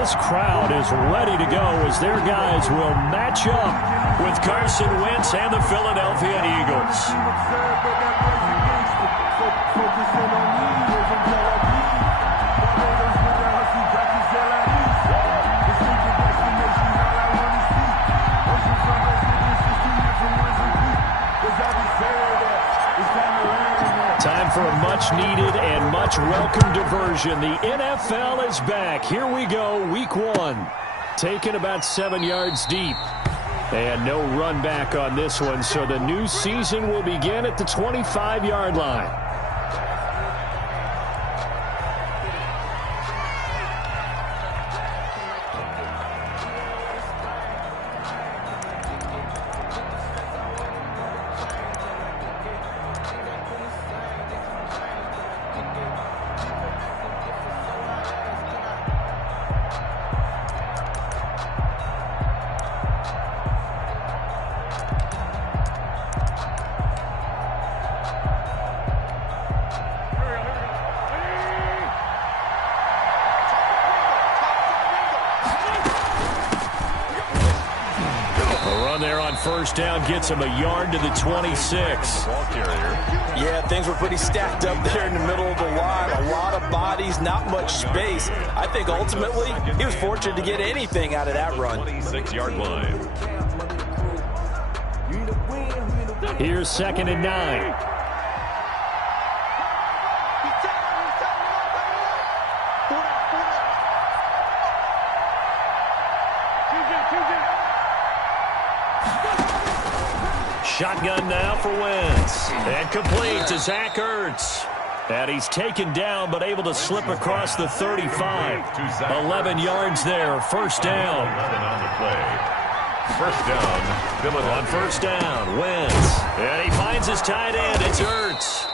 this crowd is ready to go as their guys will match up with Carson Wentz and the Philadelphia Eagles. Time for a much-needed and much-welcome diversion. The NFL is back. Here we go, Week 1. Taken about 7 yards deep. And no run back on this one, so the new season will begin at the 25-yard line. First down gets him a yard to the 26. Yeah, things were pretty stacked up there in the middle of the line. A lot of bodies, not much space. I think ultimately he was fortunate to get anything out of that run. 26-yard line. Here's 2nd and 9. Shotgun now for Wentz. And complete to Zach Ertz. And he's taken down but able to slip across the 35. 11 yards there. First down. 11 on the play. First down. Philadelphia. On first down, Wentz. And he finds his tight end. It's Ertz.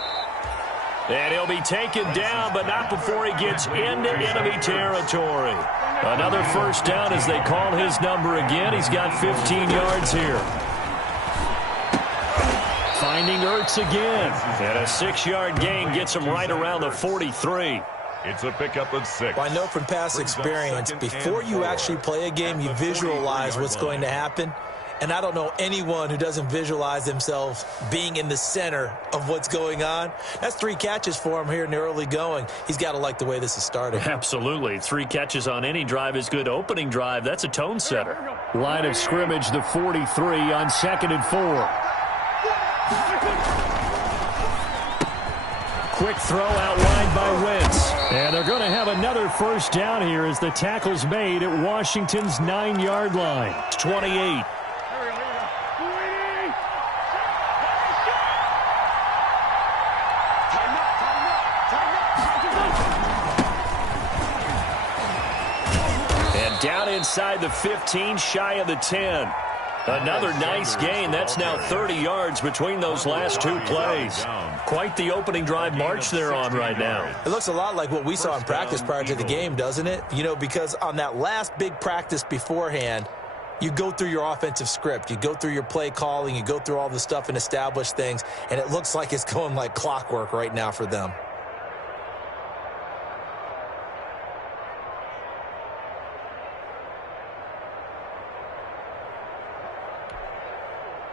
And he'll be taken down, but not before he gets into enemy territory. Another first down as they call his number again. He's got 15 yards here. Finding Ertz again. And a 6-yard gain gets him right around the 43. It's a pickup of 6. Well, I know from past experience, before you actually play a game, you visualize what's going to happen. And I don't know anyone who doesn't visualize themselves being in the center of what's going on. That's 3 catches for him here in the early going. He's got to like the way this is starting. Absolutely. 3 catches on any drive is good. Opening drive, that's a tone setter. Line of scrimmage, the 43 on 2nd and 4. Quick throw out wide by Wentz. And they're going to have another first down here as the tackle's made at Washington's 9-yard line. 28. And down inside the 15, shy of the 10. Another nice gain. That's now 30 yards between those last 2 plays. Quite the opening drive march they're on right now. It looks a lot like what we saw in practice prior to the game, doesn't it? You know, because on that last big practice beforehand, you go through your offensive script. You go through your play calling. You go through all the stuff and establish things. And it looks like it's going like clockwork right now for them.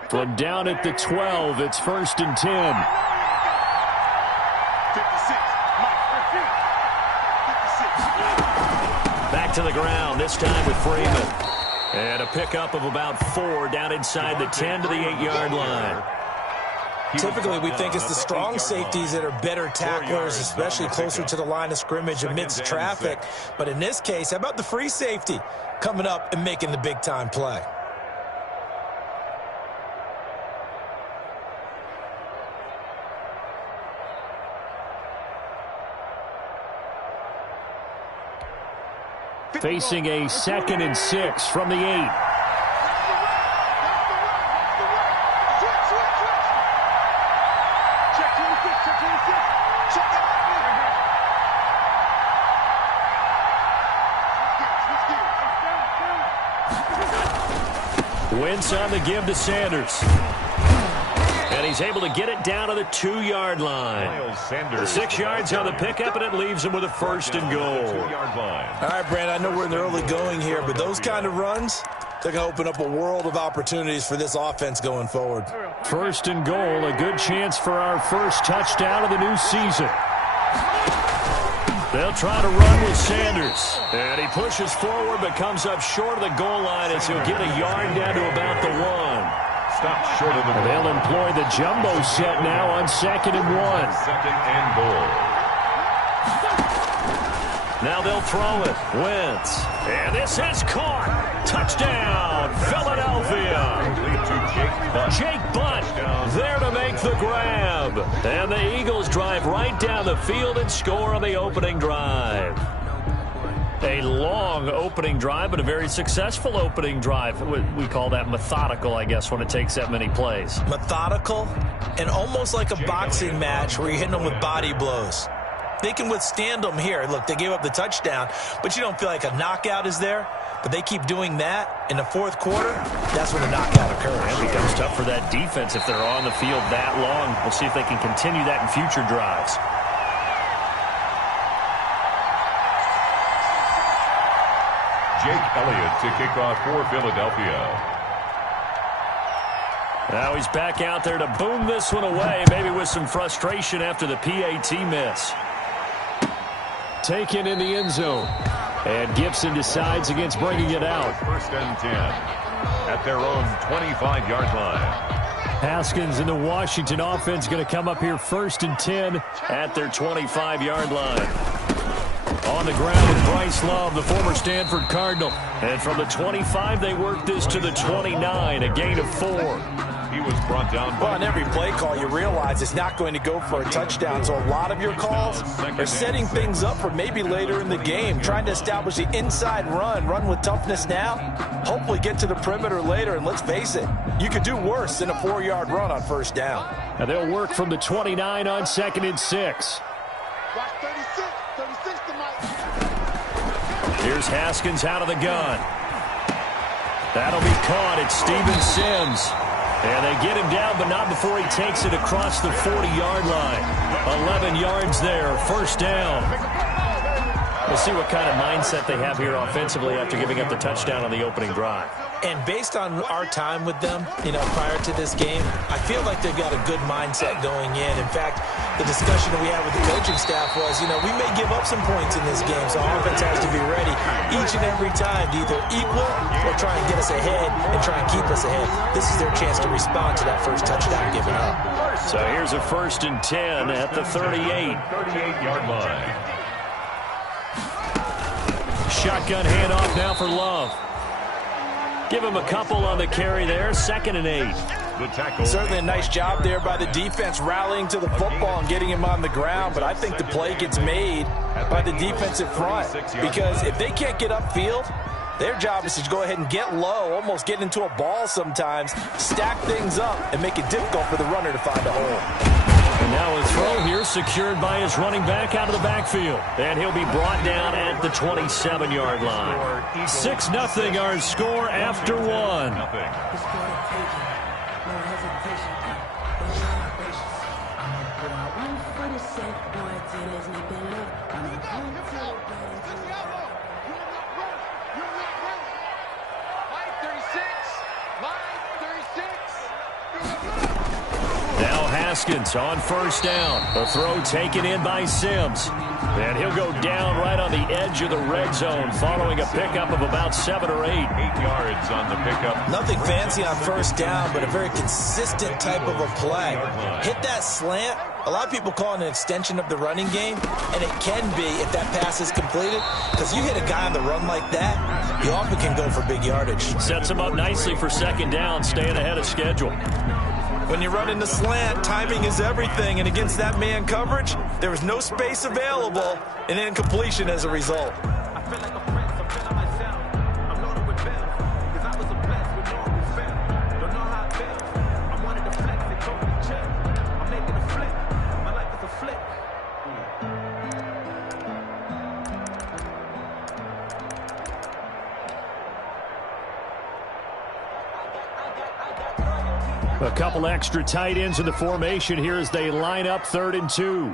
From down at the 12, it's 1st and 10. 56. Back to the ground, this time with Freeman. And a pickup of about 4 down inside the 10 to the 8-yard line. Typically, we think it's the strong safeties that are better tacklers, especially closer to the line of scrimmage amidst traffic. But in this case, how about the free safety coming up and making the big-time play? Facing a 2nd and 6 from the 8. Wentz on the give to Sanders. And he's able to get it down to the 2-yard line. 6 yards on the pickup, and it leaves him with a 1st and goal. All right, Brandon, I know we're in the early going here, but those kind of runs, they're going to open up a world of opportunities for this offense going forward. 1st and goal, a good chance for our first touchdown of the new season. They'll try to run with Sanders. And he pushes forward but comes up short of the goal line as he'll get a yard down to about the 1. Stop short of the goal. They'll employ the jumbo set now on 2nd and 1. 2nd and goal. Now they'll throw it. Wentz. And this is caught. Touchdown, Philadelphia. Complete to Jake Butt. Jake Butt there to make the grab. And the Eagles drive right down the field and score on the opening drive. A long opening drive, but a very successful opening drive. We call that methodical, I guess, when it takes that many plays. Methodical and almost like a boxing match where you're hitting them with body blows. They can withstand them here. Look, they gave up the touchdown, but you don't feel like a knockout is there. But they keep doing that in the 4th quarter. That's when the knockout occurs. It becomes tough for that defense if they're on the field that long. We'll see if they can continue that in future drives. Jake Elliott to kick off for Philadelphia. Now he's back out there to boom this one away, maybe with some frustration after the PAT miss. Taken in the end zone. And Gibson decides against bringing it out. 1st and 10 at their own 25-yard line. Haskins and the Washington offense going to come up here 1st and 10 at their 25-yard line. On the ground with Bryce Love, the former Stanford Cardinal. And from the 25, they work this to the 29, a gain of 4. He was brought down by... Well, on every play call, you realize it's not going to go for a touchdown. So a lot of your calls are setting things up for maybe later in the game, trying to establish the inside run with toughness now, hopefully get to the perimeter later. And let's face it, you could do worse than a 4-yard run on 1st down. Now they'll work from the 29 on 2nd and 6. Here's Haskins out of the gun. That'll be caught. It's Steven Sims. And they get him down, but not before he takes it across the 40-yard line. 11 yards there, 1st down. We'll see what kind of mindset they have here offensively after giving up the touchdown on the opening drive. And based on our time with them, prior to this game, I feel like they've got a good mindset going in. In fact, the discussion that we had with the coaching staff was, we may give up some points in this game, so our offense has to be ready each and every time to either equal or try and get us ahead and try and keep us ahead. This is their chance to respond to that first touchdown given up. So here's a 1st and 10 at the 38. 38-yard line. Shotgun handoff now for Love. Give him a couple on the carry there. 2nd and 8. The tackle. Certainly a nice job there by the defense rallying to the football and getting him on the ground. But I think the play gets made by the defensive front. Because if they can't get upfield, their job is to go ahead and get low, almost get into a ball sometimes, stack things up, and make it difficult for the runner to find a hole. And now a throw here secured by his running back out of the backfield. And he'll be brought down at the 27-yard line. 6-0 our score after 1. Haskins on 1st down. The throw taken in by Sims. And he'll go down right on the edge of the red zone following a pickup of about 7 or 8. 8 yards on the pickup. Nothing fancy on 1st down, but a very consistent type of a play. Hit that slant. A lot of people call it an extension of the running game, and it can be if that pass is completed, because you hit a guy on the run like that, you often can go for big yardage. Sets him up nicely for 2nd down, staying ahead of schedule. When you're running the slant, timing is everything, and against that man coverage, there was no space available, and incompletion as a result. A couple extra tight ends in the formation here as they line up 3rd and 2.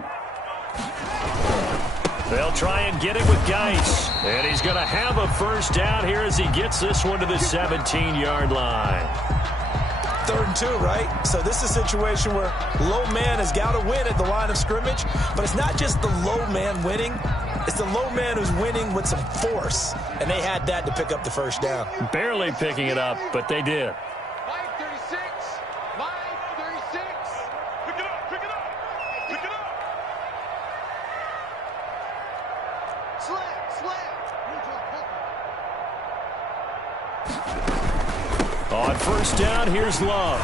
They'll try and get it with Geis. And he's going to have a first down here as he gets this one to the 17-yard line. 3rd and 2, right? So this is a situation where low man has got to win at the line of scrimmage. But it's not just the low man winning. It's the low man who's winning with some force. And they had that to pick up the first down. Barely picking it up, but they did. On first down, here's Love.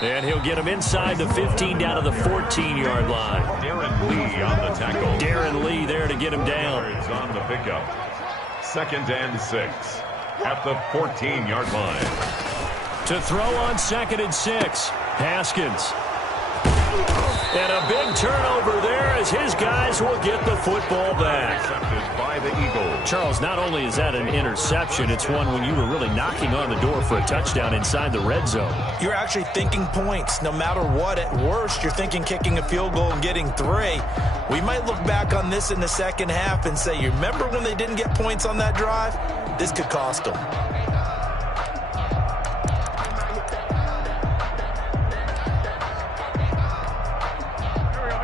And he'll get him inside the 15 down to the 14-yard line. Darren Lee on the tackle. Darren Lee there to get him down. On the pickup. 2nd and 6 at the 14-yard line. To throw on 2nd and 6, Haskins. And a big turnover there as his guys will get the football back. Intercepted by the Eagles. Charles, not only is that an interception, it's one when you were really knocking on the door for a touchdown inside the red zone. You're actually thinking points. No matter what, at worst, you're thinking kicking a field goal and getting 3. We might look back on this in the second half and say, you remember when they didn't get points on that drive? This could cost them.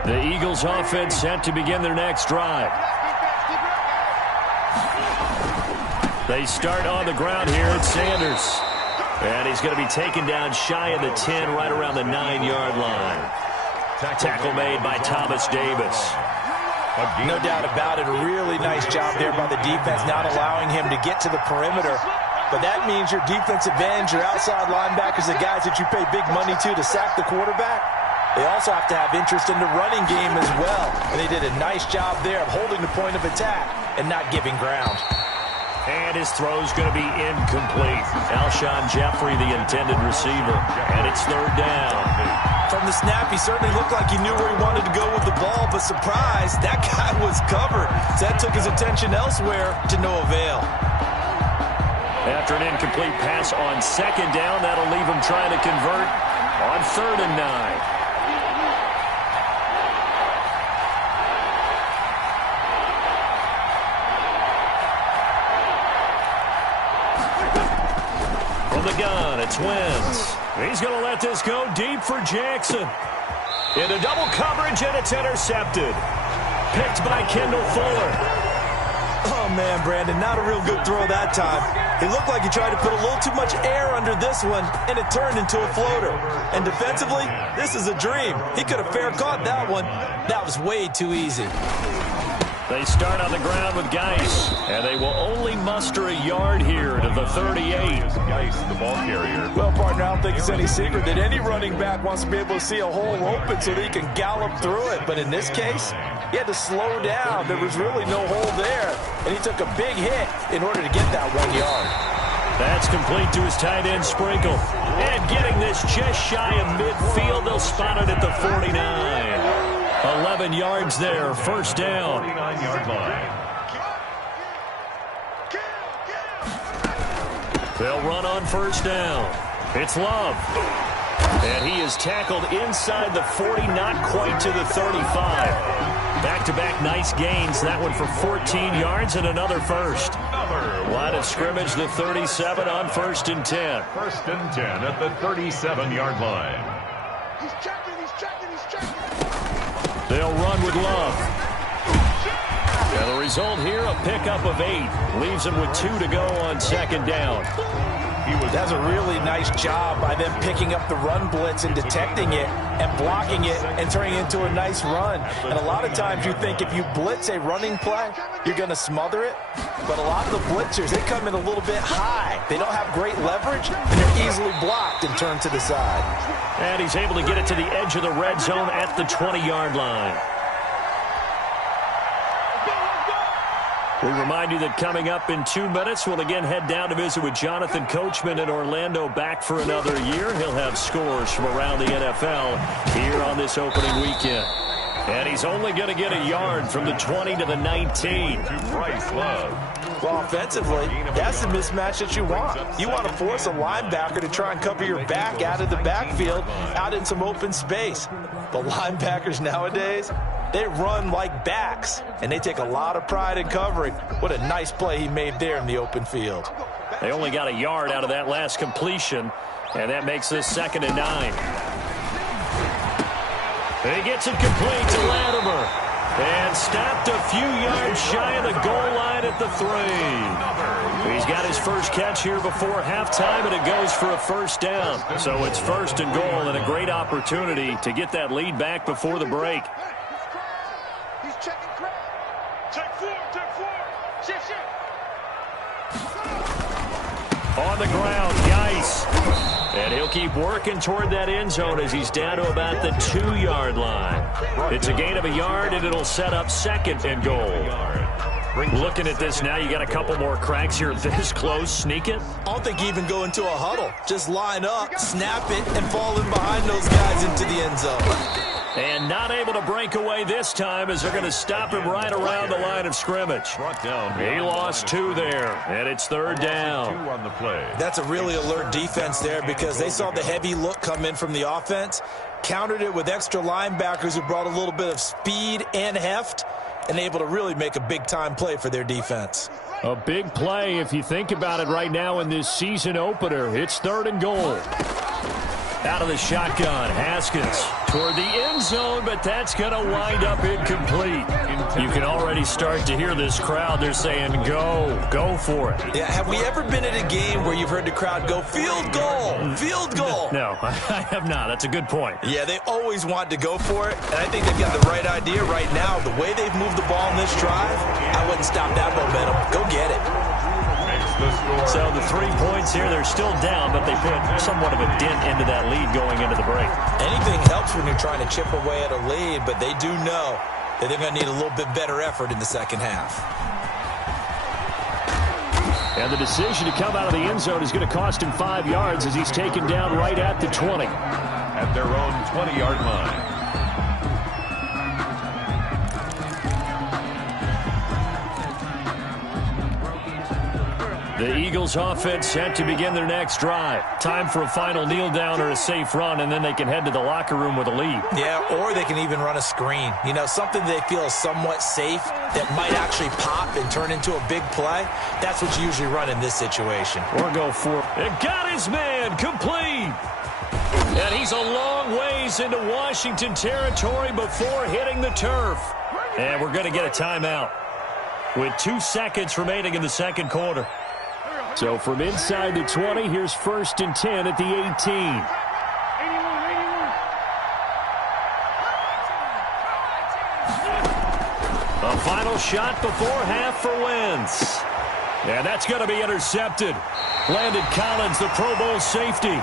The Eagles offense set to begin their next drive. They start on the ground here at Sanders. And he's going to be taken down shy of the 10, right around the 9-yard line. Tackle made by Thomas Davis. No doubt about it. A really nice job there by the defense, not allowing him to get to the perimeter. But that means your defensive ends, your outside linebackers, the guys that you pay big money to sack the quarterback, they also have to have interest in the running game as well. And they did a nice job there of holding the point of attack and not giving ground. And his throw's going to be incomplete. Alshon Jeffrey, the intended receiver. And it's 3rd down. From the snap, he certainly looked like he knew where he wanted to go with the ball, but surprise, that guy was covered. So that took his attention elsewhere to no avail. After an incomplete pass on 2nd down, that'll leave him trying to convert on 3rd and 9. The gun, it's Wentz. He's going to let this go deep for Jackson. Into double coverage, and it's intercepted. Picked by Kendall Fuller. Oh, man, Brandon, not a real good throw that time. It looked like he tried to put a little too much air under this one, and it turned into a floater. And defensively, this is a dream. He could have fair caught that one. That was way too easy. They start on the ground with Geis, and they will only muster a yard here to the 38. Geis, the ball carrier. Well, partner, I don't think it's any secret that any running back wants to be able to see a hole open so that he can gallop through it. But in this case, he had to slow down. There was really no hole there, and he took a big hit in order to get that 1 yard. That's complete to his tight end, Sprinkle. And getting this just shy of midfield, they'll spot it at the 49. 11 yards there, first down. 49-yard line. They'll run on first down. It's Love. And he is tackled inside the 40, not quite to the 35. Back-to-back nice gains. That one for 14 yards and another first. Line of scrimmage, the 37 on 1st and 10. 1st and 10 at the 37-yard line. He's checking. They'll run with Love. And the result here, a pickup of 8. Leaves them with 2 to go on 2nd down. That's a really nice job by them picking up the run blitz and detecting it and blocking it and turning it into a nice run. And a lot of times you think if you blitz a running play, you're going to smother it. But a lot of the blitzers, they come in a little bit high. They don't have great leverage, and they're easily blocked and turned to the side. And he's able to get it to the edge of the red zone at the 20-yard line. We remind you that coming up in 2 minutes, we'll again head down to visit with Jonathan Coachman in Orlando, back for another year. He'll have scores from around the NFL here on this opening weekend. And he's only going to get a yard from the 20 to the 19. To Bryce Love. Well, offensively, that's the mismatch that you want. You want to force a linebacker to try and cover your back out of the backfield, out in some open space. But linebackers nowadays, they run like backs, and they take a lot of pride in covering. What a nice play he made there in the open field. They only got a yard out of that last completion, and that makes this 2nd and 9. He gets it complete to Latimer. And stopped a few yards shy of the goal line at the 3. He's got his first catch here before halftime, and it goes for a first down. So it's 1st and goal, and a great opportunity to get that lead back before the break. He's checking crowd. Check 4. Shift. On the ground, Geis. And he'll keep working toward that end zone as he's down to about the 2-yard line. It's a gain of a yard, and it'll set up 2nd and goal. Looking at this now, you got a couple more cracks here this close. Sneak it. I don't think you even go into a huddle. Just line up, snap it, and fall in behind those guys into the end zone. And not able to break away this time as they're going to stop him right around the line of scrimmage. He lost 2 there, and it's 3rd down. That's a really alert defense there because they saw the heavy look come in from the offense, countered it with extra linebackers who brought a little bit of speed and heft, and able to really make a big-time play for their defense. A big play if you think about it right now in this season opener. It's 3rd and goal. Out of the shotgun, Haskins toward the end zone, but that's going to wind up incomplete. You can already start to hear this crowd. They're saying, go for it. Yeah, have we ever been at a game where you've heard the crowd go, field goal, field goal? No, I have not. That's a good point. Yeah, they always want to go for it, and I think they've got the right idea right now. The way they've moved the ball in this drive, I wouldn't stop that momentum. Go get it. So the 3 points here, they're still down, but they put somewhat of a dent into that lead going into the break. Anything helps when you're trying to chip away at a lead, but they do know that they're going to need a little bit better effort in the second half. And the decision to come out of the end zone is going to cost him 5 yards as he's taken down right at the 20. At their own 20-yard line. The Eagles offense set to begin their next drive. Time for a final kneel down or a safe run, and then they can head to the locker room with a lead. Yeah, or they can even run a screen. You know, something they feel is somewhat safe that might actually pop and turn into a big play. That's what you usually run in this situation. Or go for it. And got his man complete. And he's a long ways into Washington territory before hitting the turf. And we're going to get a timeout with 2 seconds remaining in the second quarter. So from inside the 20, here's 1st and 10 at the 18. A final shot before half for Wentz. And that's going to be intercepted. Landon Collins, the Pro Bowl safety.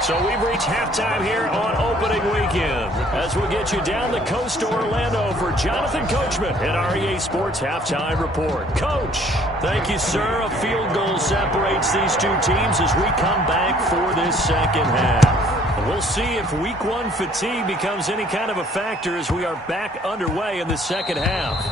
So we've reached halftime here on opening weekend. As we get you down the coast to Orlando for Jonathan Coachman at our EA Sports Halftime Report. Coach, thank you, sir. A field goal separates these two teams as we come back for this second half. And we'll see if Week 1 fatigue becomes any kind of a factor as we are back underway in the second half.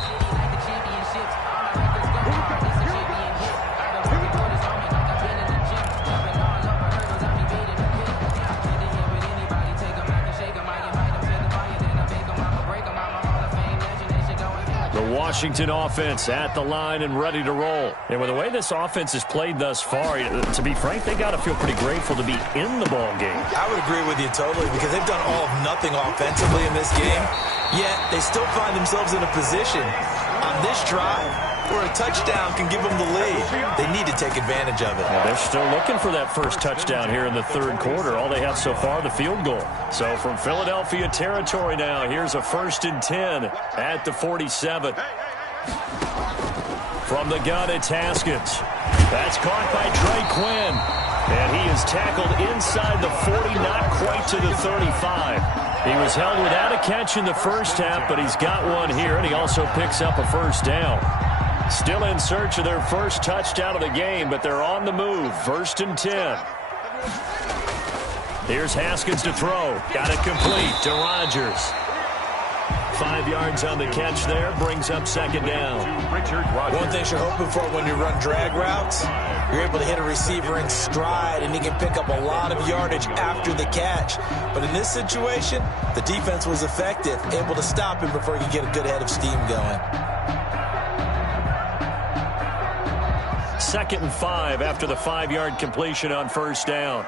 Washington offense at the line and ready to roll. And with the way this offense has played thus far, to be frank, they got to feel pretty grateful to be in the ball game. I would agree with you totally because they've done all of nothing offensively in this game, yet they still find themselves in a position on this drive where a touchdown can give them the lead. They need to take advantage of it. Well, they're still looking for that first touchdown here in the third quarter. All they have so far, the field goal. So from Philadelphia territory now, here's a 1st and 10 at the 47. From the gun, it's Haskins. That's caught by Trey Quinn. And he is tackled inside the 40, not quite to the 35. He was held without a catch in the first half, but he's got one here, and he also picks up a first down. Still in search of their first touchdown of the game, but they're on the move. 1st and 10. Here's Haskins to throw. Got it complete to Rodgers. 5 yards on the catch there. Brings up second down. One thing you're hoping for when you run drag routes, you're able to hit a receiver in stride, and he can pick up a lot of yardage after the catch. But in this situation, the defense was effective, able to stop him before he could get a good head of steam going. 2nd and 5 after the 5-yard completion on first down.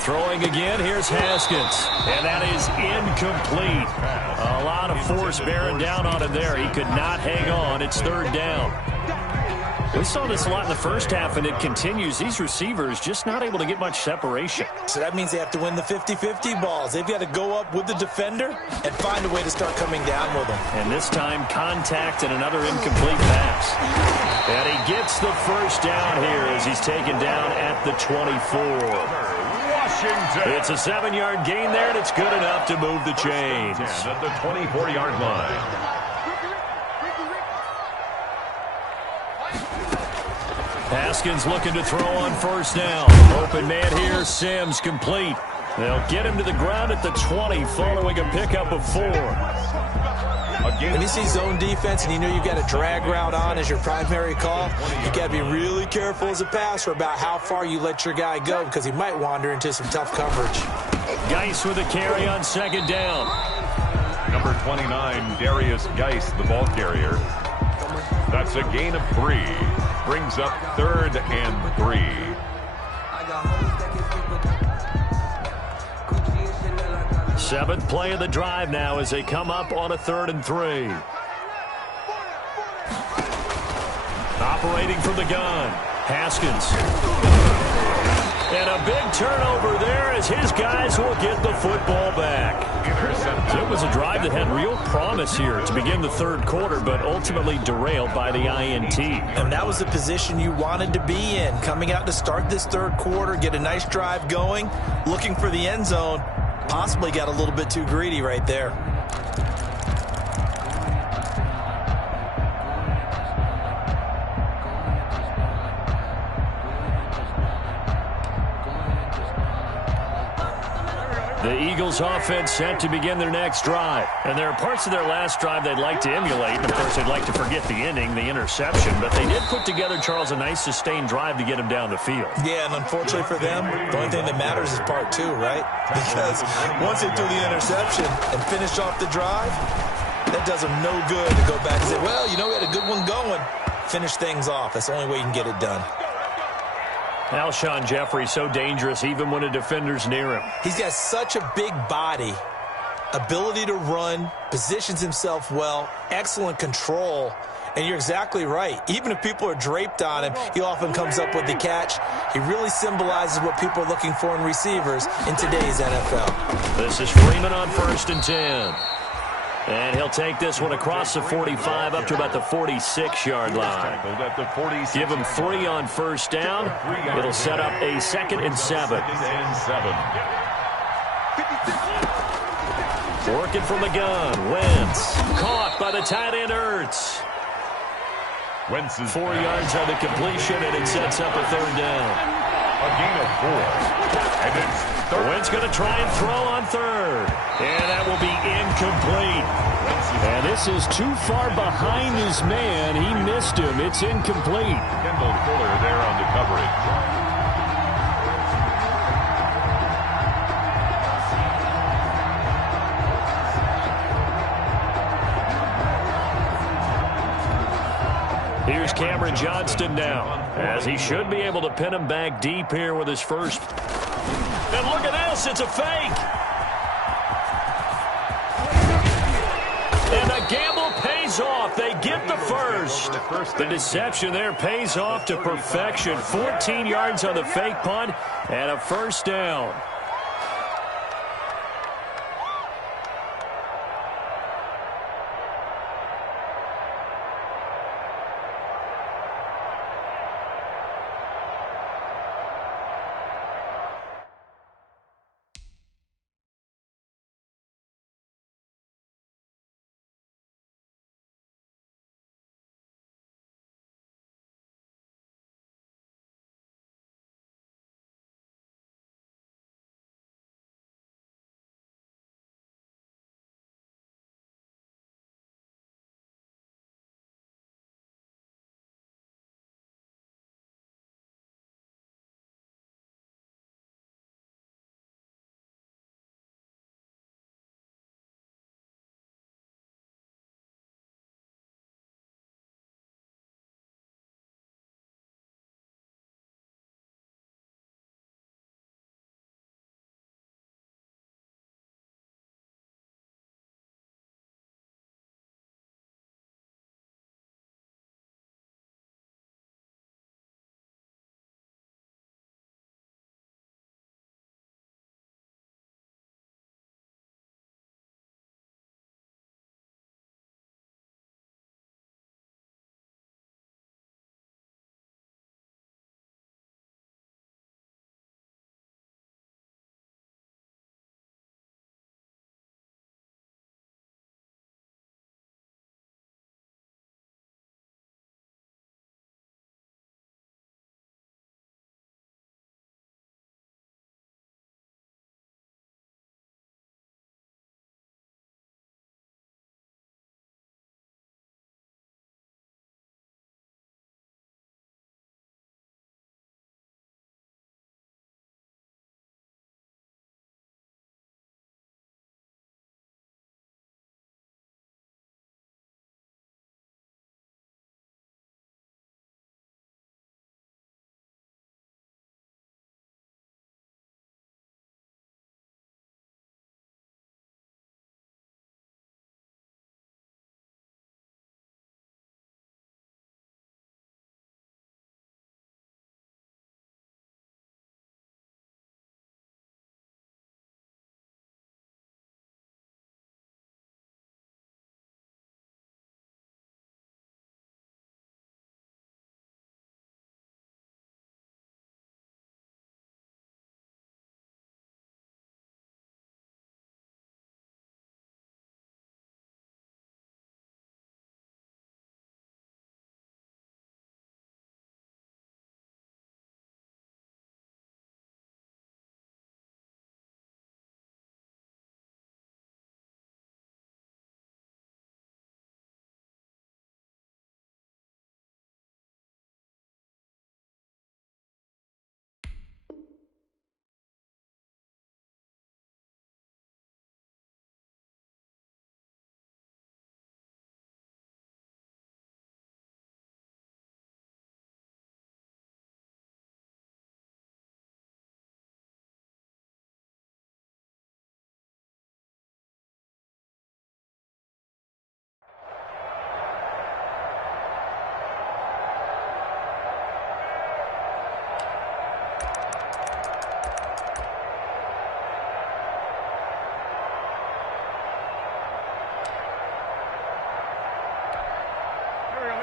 Throwing again, here's Haskins. And that is incomplete. A lot of force bearing down on him there. He could not hang on. It's 3rd down. We saw this a lot in the first half, and it continues. These receivers just not able to get much separation. So that means they have to win the 50-50 balls. They've got to go up with the defender and find a way to start coming down with them. And this time, contact and another incomplete pass. And he gets the first down here as he's taken down at the 24. It's a 7-yard gain there, and it's good enough to move the chains. At the 24-yard line. Haskins looking to throw on first down. Open man here, Sims complete. They'll get him to the ground at the 20 following a pickup of 4. When you see zone defense and you know you've got a drag route on as your primary call, you got to be really careful as a passer about how far you let your guy go because he might wander into some tough coverage. Geis with a carry on second down. Number 29, Darius Geis, the ball carrier. That's a gain of 3. Brings up 3rd and 3. Seventh play of the drive now as they come up on a 3rd and 3. Operating from the gun, Haskins. And a big turnover there as his guys will get the football back. So it was a drive that had real promise here to begin the 3rd quarter, but ultimately derailed by the INT. And that was the position you wanted to be in, coming out to start this 3rd quarter, get a nice drive going, looking for the end zone. Possibly got a little bit too greedy right there. The Eagles offense set to begin their next drive. And there are parts of their last drive they'd like to emulate. And, of course, they'd like to forget the ending, the interception. But they did put together, Charles, a nice sustained drive to get him down the field. Yeah, and unfortunately for them, the only thing that matters is part 2, right? Because once they threw the interception and finished off the drive, that does them no good to go back and say, well, you know, we had a good one going. Finish things off. That's the only way you can get it done. Alshon Jeffrey, so dangerous even when a defender's near him. He's got such a big body, ability to run, positions himself well, excellent control, and you're exactly right. Even if people are draped on him, he often comes up with the catch. He really symbolizes what people are looking for in receivers in today's NFL. This is Freeman on 1st and 10. And he'll take this one across the 45 up to about the 46-yard line. Give him 3 on first down. It'll set up a 2nd and 7. Working from the gun. Wentz caught by the tight end Ertz. 4 yards on the completion, and it sets up a 3rd down. A gain of 4. And it's 3rd. Wentz going to try and throw on 3rd. And that will be incomplete. And this is too far behind his man. He missed him. It's incomplete. Kendall Fuller there on the coverage. Here's Cameron Johnston now, as he should be able to pin him back deep here with his first. And look at this, it's a fake. And the gamble pays off. They get the first. The deception there pays off to perfection. 14 yards on the fake punt and a 1st down.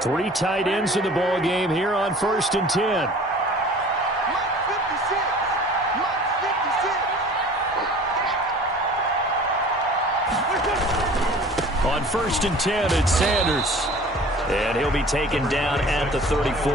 Three tight ends in the ball game here on 1st and 10. On 1st and 10, it's Sanders. And he'll be taken down at the 34.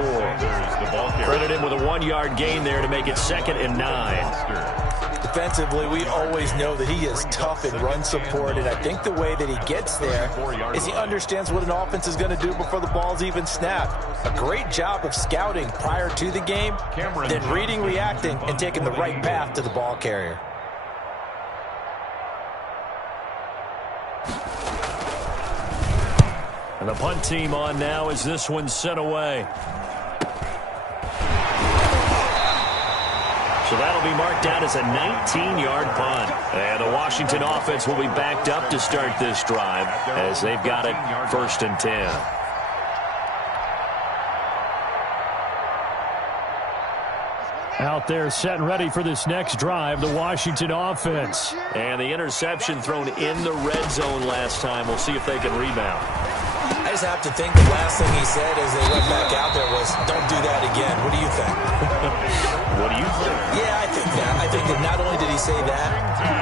Credit him with a 1-yard gain there to make it 2nd and 9. Defensively, we always know that he is tough in run support, and I think the way that he gets there is he understands what an offense is going to do before the ball's even snapped. A great job of scouting prior to the game, then reading, reacting, and taking the right path to the ball carrier. And the punt team on now as this one's sent away. So that'll be marked down as a 19-yard punt. And the Washington offense will be backed up to start this drive as they've got it 1st and 10. Out there set and ready for this next drive, the Washington offense. And the interception thrown in the red zone last time. We'll see if they can rebound. I just have to think the last thing he said as they went back out there was, don't do that again. What do you think? What do you think? Yeah, I think that. I think that not only did he say that,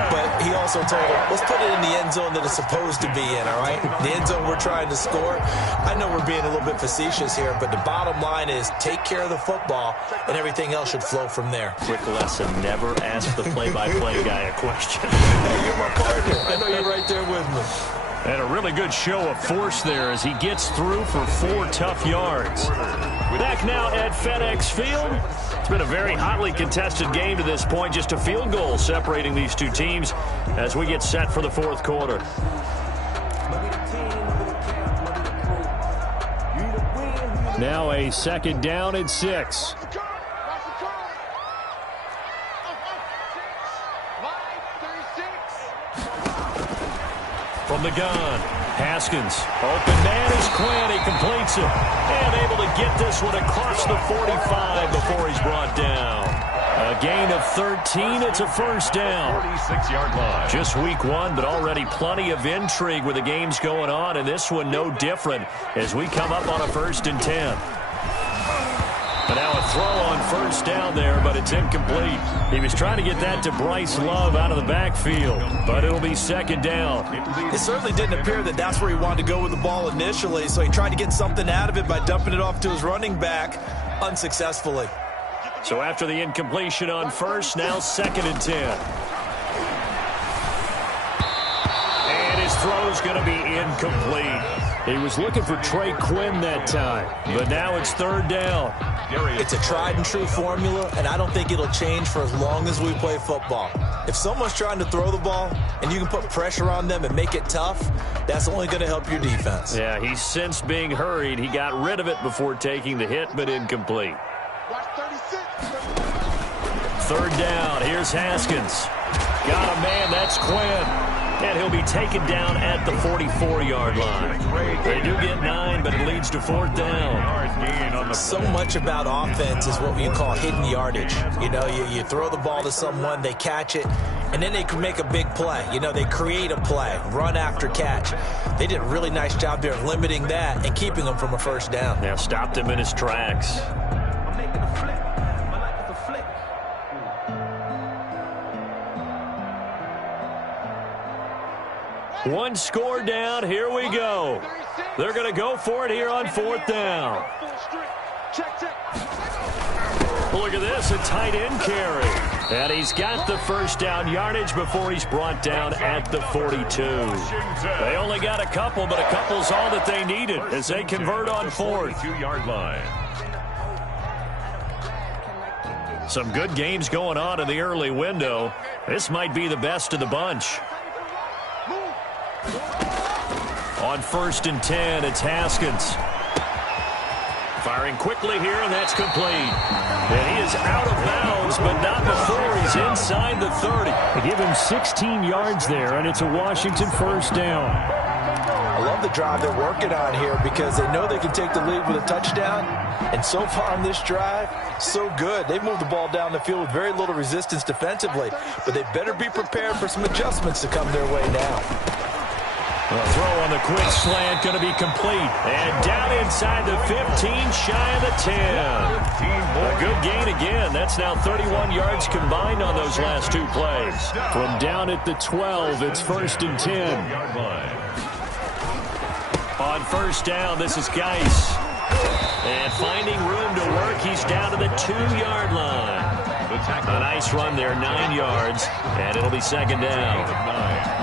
but he also told him, let's put it in the end zone that it's supposed to be in, all right? The end zone we're trying to score. I know we're being a little bit facetious here, but the bottom line is take care of the football, and everything else should flow from there. Quick lesson, never ask the play-by-play guy a question. Hey, you're my partner. I know you're right there with me. And a really good show of force there as he gets through for 4 tough yards. Back now at FedEx Field. It's been a very hotly contested game to this point. Just a field goal separating these two teams as we get set for the 4th quarter. Now a 2nd down and 6. From the gun, Haskins. Open man is Quinn. He completes it. And able to get this one across the 45 before he's brought down. A gain of 13. It's a 1st down. 46-yard line. Just week 1, but already plenty of intrigue with the games going on. And this one no different as we come up on a 1st and 10. And now a throw on 1st down there, but it's incomplete. He was trying to get that to Bryce Love out of the backfield, but it'll be 2nd down. It certainly didn't appear that that's where he wanted to go with the ball initially, so he tried to get something out of it by dumping it off to his running back unsuccessfully. So after the incompletion on 1st, now 2nd and 10. And his throw's going to be incomplete. He was looking for Trey Quinn that time, but now it's 3rd down. It's a tried-and-true formula, and I don't think it'll change for as long as we play football. If someone's trying to throw the ball and you can put pressure on them and make it tough, that's only going to help your defense. Yeah, he's since being hurried. He got rid of it before taking the hit, but incomplete. 3rd down. Here's Haskins. Got a man. That's Quinn. And he'll be taken down at the 44-yard line. They do get 9, but it leads to 4th down. So much about offense is what we call hidden yardage. You know, you throw the ball to someone, they catch it, and then they can make a big play. You know, they create a play, run after catch. They did a really nice job there of limiting that and keeping him from a 1st down. Now stopped him in his tracks. One score down. Here we go. They're going to go for it here on 4th down. Look at this, a tight end carry. And he's got the 1st down yardage before he's brought down at the 42. They only got a couple, but a couple's all that they needed as they convert on 4th. 42-yard line. Some good games going on in the early window. This might be the best of the bunch. On 1st and 10, it's Haskins. Firing quickly here, and that's complete. And he is out of bounds, but not before he's inside the 30. They give him 16 yards there, and it's a Washington 1st down. I love the drive they're working on here because they know they can take the lead with a touchdown. And so far on this drive, so good. They've moved the ball down the field with very little resistance defensively, but they better be prepared for some adjustments to come their way now. The throw on the quick slant going to be complete. And down inside the 15, shy of the 10. A good gain again. That's now 31 yards combined on those last two plays. From down at the 12, it's 1st and 10. On first down, this is Geis. And finding room to work, he's down to the 2-yard line. A nice run there, 9 yards, and it'll be 2nd down.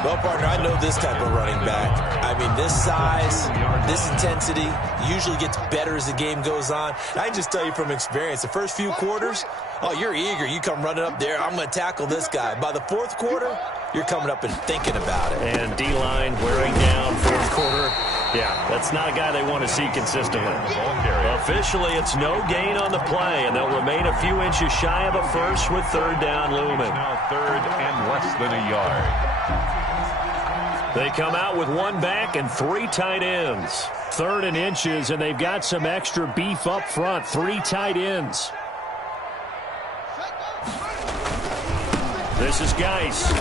Well, partner, I know this type of running back. I mean, this size, this intensity usually gets better as the game goes on. I can just tell you from experience, the first few quarters, oh, you're eager. You come running up there, I'm going to tackle this guy. By the 4th quarter, you're coming up and thinking about it. And D-line wearing down 4th quarter. Yeah, that's not a guy they want to see consistently. Officially, it's no gain on the play, and they'll remain a few inches shy of a first with 3rd down looming. Now 3rd and less than a yard. They come out with 1 back and 3 tight ends. 3rd and inches, and they've got some extra beef up front. 3 tight ends. This is Geis.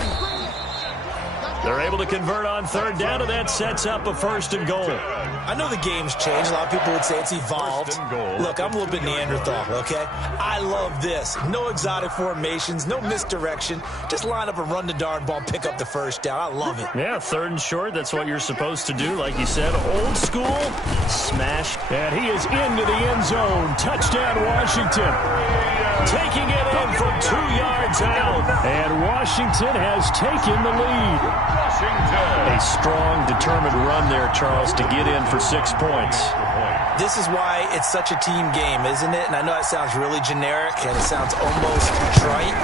They're able to convert on 3rd down, and that sets up a 1st and goal. I know the game's changed. A lot of people would say it's evolved. Look, I'm a little bit Neanderthal, okay? I love this. No exotic formations, no misdirection. Just line up and run the darn ball, pick up the 1st down. I love it. Yeah, 3rd and short. That's what you're supposed to do. Like you said, old school, smash. And he is into the end zone. Touchdown, Washington. Taking it in from 2 yards out. And Washington has taken the lead. A strong, determined run there, Charles, to get in for 6 points. This is why it's such a team game, isn't it? And I know that sounds really generic and it sounds almost trite,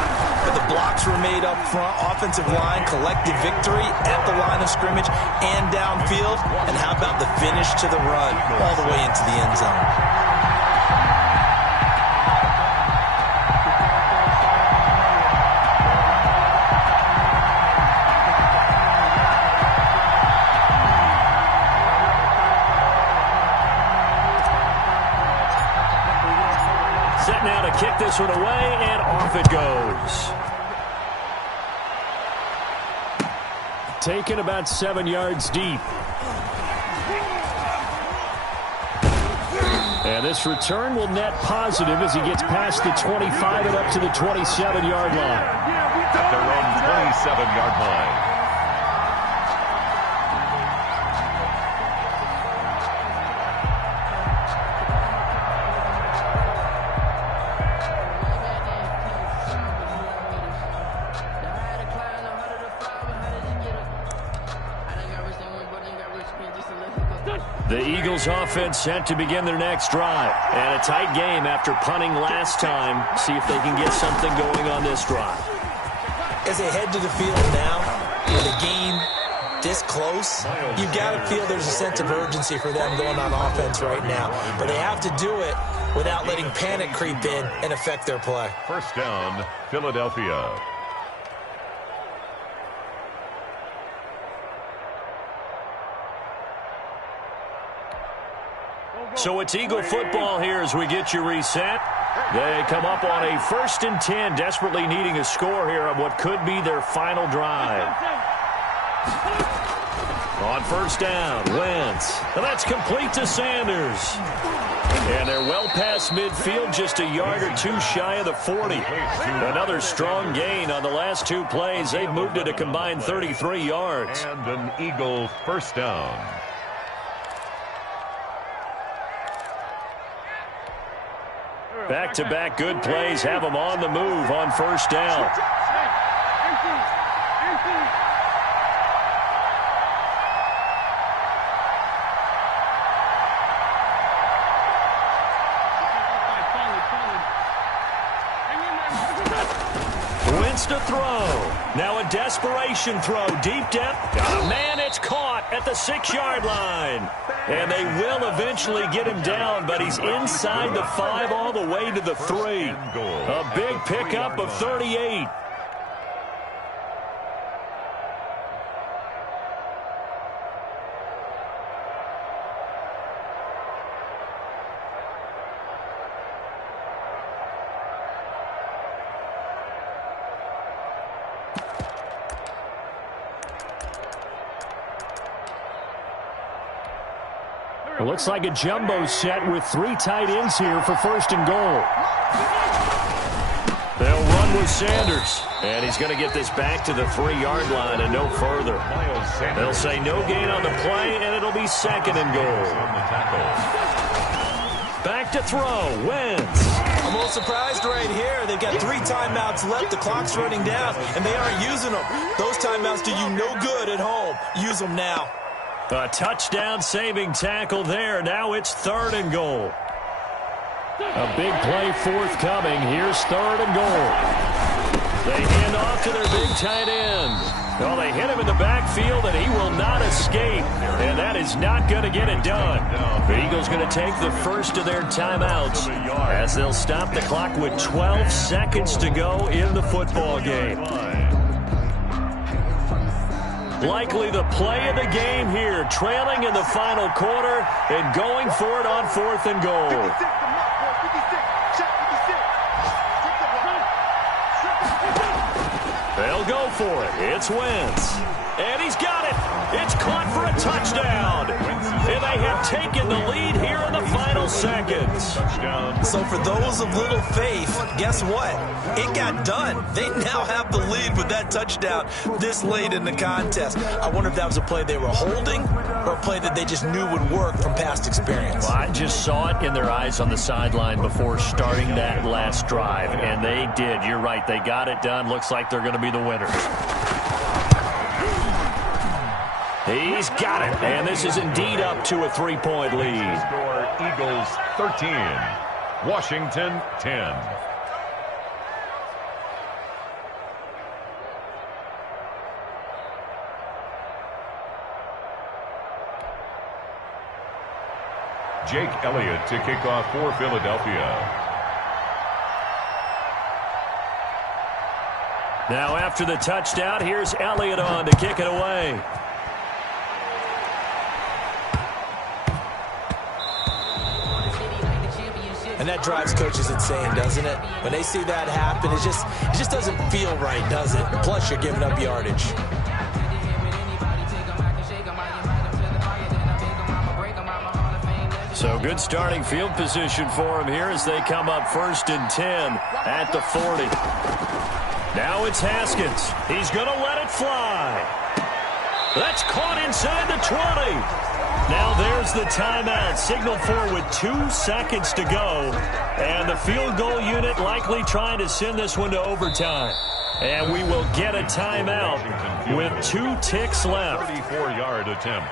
but the blocks were made up front, offensive line, collective victory at the line of scrimmage and downfield. And how about the finish to the run all the way into the end zone? Now to kick this one away, and off it goes. Taken about 7 yards deep. And this return will net positive as he gets past the 25 and up to the 27-yard line. At their own 27-yard line. The Eagles offense set to begin their next drive. And a tight game after punting last time. See if they can get something going on this drive. As they head to the field now, with the game this close, you've got to feel there's a sense of urgency for them going on offense right now. But they have to do it without letting panic creep in and affect their play. 1st down, Philadelphia. So it's Eagle football here as we get you reset. They come up on a 1st and 10, desperately needing a score here on what could be their final drive. On 1st down, Wentz. And that's complete to Sanders. And they're well past midfield, just a yard or 2 shy of the 40. Another strong gain on the last 2 plays. They've moved it a combined 33 yards. And an Eagle 1st down. Back-to-back good plays have them on the move on 1st down. Wentz to throw. Now a desperation throw. Deep depth. Got a man. It's caught at the 6-yard line. And they will eventually get him down, but he's inside the 5 all the way to the 3. A big pickup of 38. It looks like a jumbo set with 3 tight ends here for 1st and goal. They'll run with Sanders, and he's going to get this back to the 3-yard line and no further. They'll say no gain on the play, and it'll be 2nd and goal. Back to throw, Wentz. I'm a little surprised right here. They've got 3 timeouts left. The clock's running down, and they aren't using them. Those timeouts do you no good at home. Use them now. A touchdown-saving tackle there. Now it's 3rd and goal. A big play forthcoming. Here's 3rd and goal. They hand off to their big tight end. Well, they hit him in the backfield, and he will not escape. And that is not going to get it done. The Eagles going to take the first of their timeouts as they'll stop the clock with 12 seconds to go in the football game. Likely the play of the game here, trailing in the final quarter and going for it on 4th and goal. They'll go for it. It's Wentz. And he's got it. It's caught for a touchdown. And they have taken the lead here in the final seconds. So for those of little faith, guess what? It got done. They now have the lead with that touchdown this late in the contest. I wonder if that was a play they were holding or a play that they just knew would work from past experience. Well, I just saw it in their eyes on the sideline before starting that last drive, and they did. You're right. They got it done. Looks like they're going to be the winners. He's got it, and this is indeed up to a 3-point lead. Score Eagles 13, Washington 10. Jake Elliott to kick off for Philadelphia. Now after the touchdown, here's Elliott on to kick it away. And that drives coaches insane, doesn't it? When they see that happen, it just doesn't feel right, does it? Plus, you're giving up yardage. So good starting field position for him here as they come up 1st and 10 at the 40. Now it's Haskins. He's going to let it fly. That's caught inside the 20. Now there's the timeout, signaled for with 2 seconds to go. And the field goal unit likely trying to send this one to overtime. And we will get a timeout with 2 ticks left. 34-yard attempt.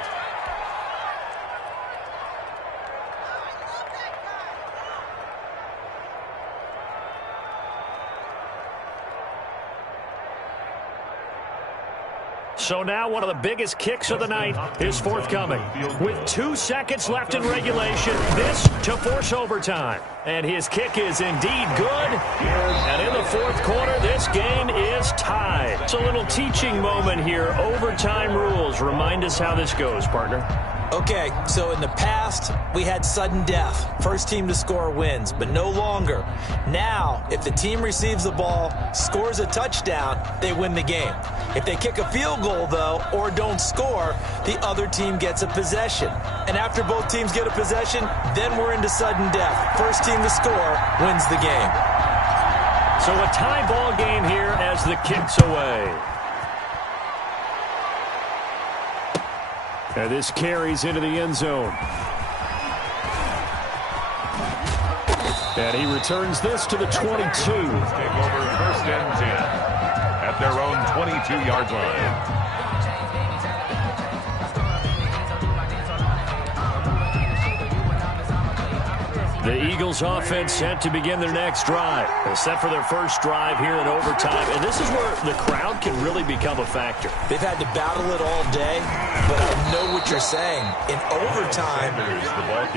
So now one of the biggest kicks of the night is forthcoming. With 2 seconds left in regulation, this to force overtime. And his kick is indeed good. And in the 4th quarter, this game is tied. It's a little teaching moment here. Overtime rules. Remind us how this goes, partner. Okay, so in the past, we had sudden death. First team to score wins, but no longer. Now, if the team receives the ball, scores a touchdown, they win the game. If they kick a field goal, though, or don't score, the other team gets a possession. And after both teams get a possession, then we're into sudden death. First team to score wins the game. So a tie ball game here as the kick's away. And this carries into the end zone. And he returns this to the 22. Take over 1st and 10 at their own 22-yard line. The Eagles offense set to begin their next drive. They're set for their first drive here in overtime. And this is where the crowd can really become a factor. They've had to battle it all day, but I know what you're saying. In overtime,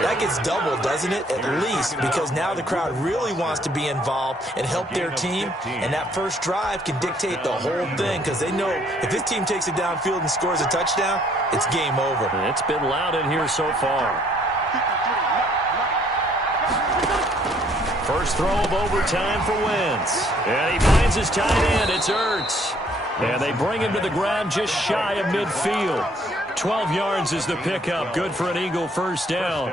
that gets doubled, doesn't it? At least, because now the crowd really wants to be involved and help their team. And that first drive can dictate the whole thing because they know if this team takes it downfield and scores a touchdown, it's game over. And it's been loud in here so far. First throw of overtime for Wentz. And he finds his tight end. It's Ertz. And they bring him to the ground just shy of midfield. 12 yards is the pickup. Good for an Eagle first down.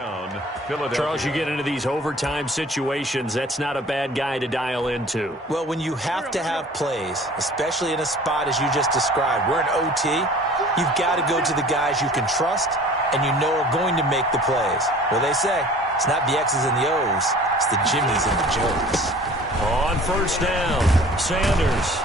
Charles, you get into these overtime situations, that's not a bad guy to dial into. Well, when you have to have plays, especially in a spot as you just described, we're in OT, you've got to go to the guys you can trust and you know are going to make the plays. Well, they say it's not the X's and the O's, it's the Jimmies and the Joes. On first down, Sanders.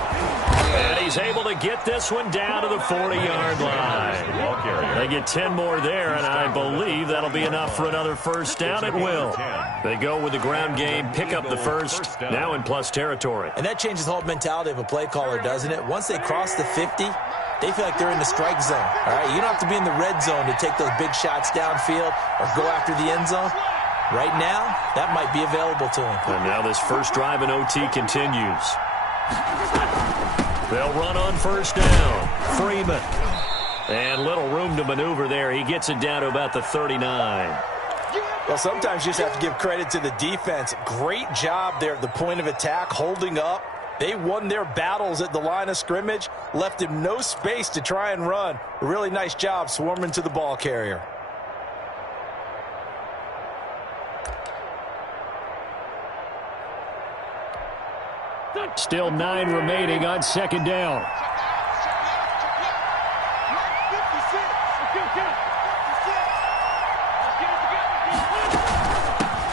And he's able to get this one down to the 40-yard line. They get 10 more there, and I believe that'll be enough for another first down. It will. They go with the ground game, pick up the first, now in plus territory. And that changes the whole mentality of a play caller, doesn't it? Once they cross the 50, they feel like they're in the strike zone. All right, you don't have to be in the red zone to take those big shots downfield or go after the end zone. Right now, that might be available to them. And now this first drive in OT continues. They'll run on first down. Freeman. And little room to maneuver there. He gets it down to about the 39. Well, sometimes you just have to give credit to the defense. Great job there at the point of attack, holding up. They won their battles at the line of scrimmage, left him no space to try and run. A really nice job swarming to the ball carrier. Still 9 remaining on second down.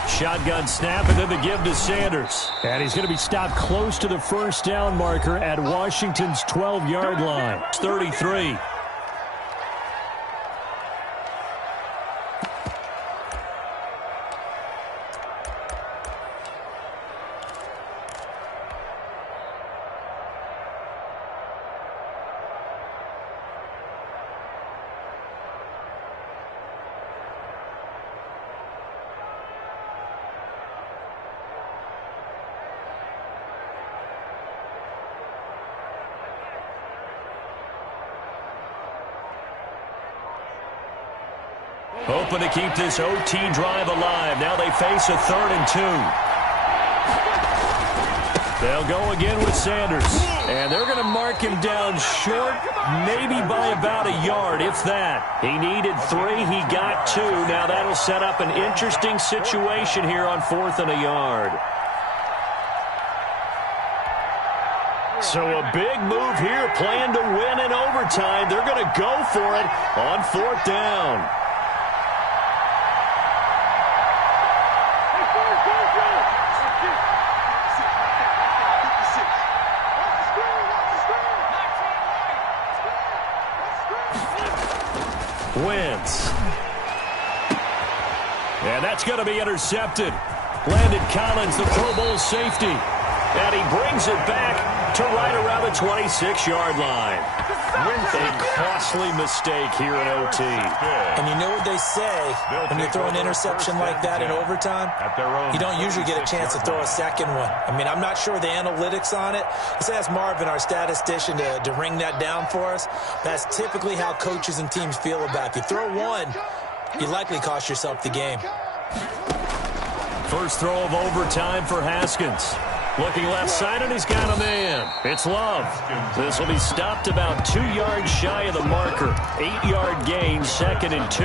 Shotgun snap, and then the give to Sanders. And he's going to be stopped close to the first down marker at Washington's 12-yard line. It's 33. Hoping to keep this OT drive alive. Now they face a 3rd and 2. They'll go again with Sanders. And they're going to mark him down short, maybe by about a yard, if that. He needed 3. He got 2. Now that'll set up an interesting situation here on 4th and a yard. So a big move here, playing to win in overtime. They're going to go for it on 4th down. Wentz. And that's going to be intercepted. Landon Collins, the Pro Bowl safety. And he brings it back to right around the 26-yard line. A costly mistake here in OT. And you know what they say, when you throw an interception like that in overtime, you don't usually get a chance to throw a second one. I mean, I'm not sure the analytics on it. Let's ask Marvin, our statistician, to ring that down for us. That's typically how coaches and teams feel about it. If you throw one, you likely cost yourself the game. First throw of overtime for Haskins. Looking left side, and he's got a man. It's Love. This will be stopped about 2 yards shy of the marker. 8-yard gain, 2nd and 2.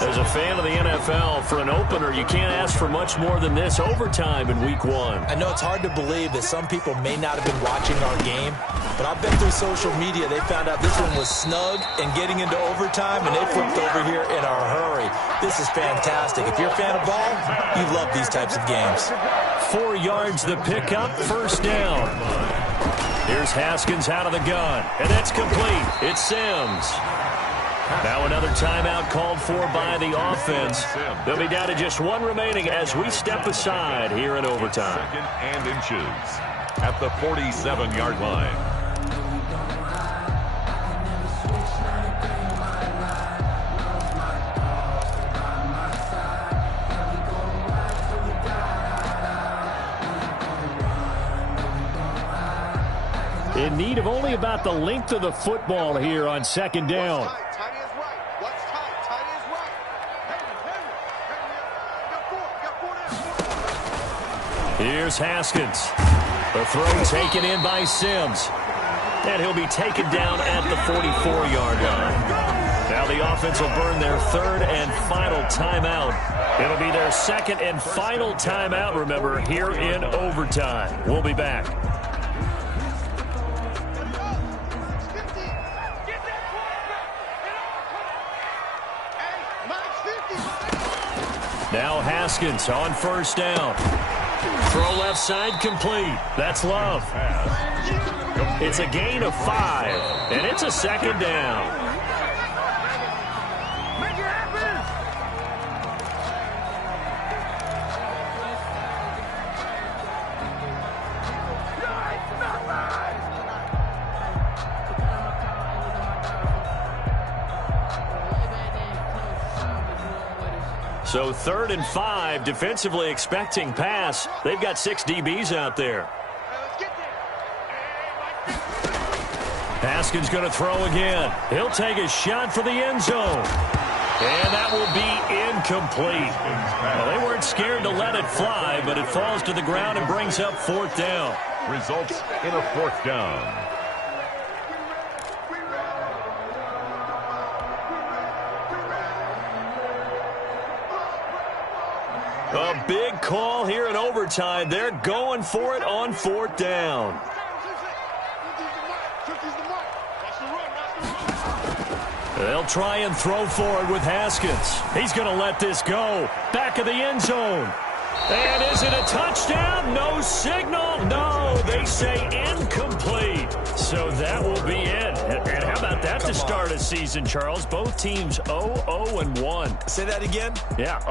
As a fan of the NFL, for an opener, you can't ask for much more than this overtime in Week 1. I know it's hard to believe that some people may not have been watching our game, but I've been through social media. They found out this one was snug and getting into overtime, and they flipped over here in a hurry. This is fantastic. If you're a fan of ball, you love these types of games. 4 yards the pickup, first down. Here's Haskins out of the gun, and that's complete. It's Sims. Now another timeout called for by the offense. They'll be down to just 1 remaining as we step aside here in overtime. 2nd and inches at the 47-yard line. In need of only about the length of the football here on 2nd down. Here's Haskins. The throw taken in by Sims. And he'll be taken down at the 44-yard line. Now the offense will burn their third and final timeout. It'll be their second and final timeout, remember, here in overtime. We'll be back. Now Haskins on first down. Throw left side complete. That's Love. It's a gain of 5, and it's a second down. So 3rd and 5, defensively expecting pass. They've got 6 DBs out there. Haskins going to throw again. He'll take a shot for the end zone. And that will be incomplete. Well, they weren't scared to let it fly, but it falls to the ground and brings up 4th down. Results in a 4th down. A big call here in overtime. They're going for it on 4th down. They'll try and throw for it with Haskins. He's going to let this go. Back of the end zone. And is it a touchdown? No signal. No, they say incomplete. So that will be it. And how about that to start a season, Charles? Both teams 0-0-1. Say that again? Yeah,